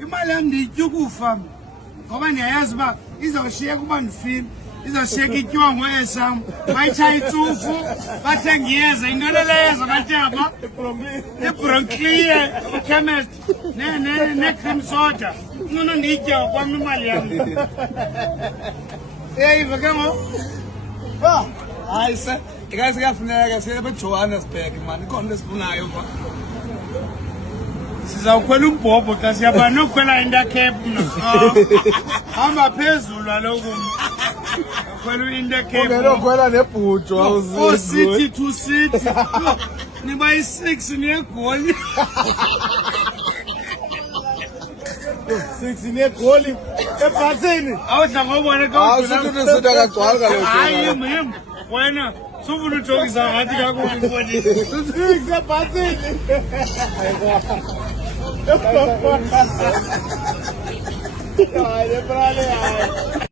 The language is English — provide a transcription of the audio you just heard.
imali yami ndiyitya ukufa ngoba ndiyayazi uba izawushiyeka uba ndifile izawushiyeka ityongo esam bayitshaya itsufu bathenga iyeza intoni leyeza batyaba ibronkliye ikhemest ne-cream soda ngcono ndiyitya kwam imali yam eyiva ke ngo hayi se ndikazi kuyafuneka siye bejohannesburg mani ikhona into esifunayo ba sizawukhwela umbhobho xa siyaba nokukhwela intakhephu hamba phezulu aloku khwela intakhephu ungelokhwela nebhujo awuzi to city niba yi-6 niyegoli 6 negoli ebhasini awudla ngobona kagcwali kaloku hayi yim wena sufuna ujokisa ngathi kakubi mbonile 6 ebhasini hayi lebrale hayi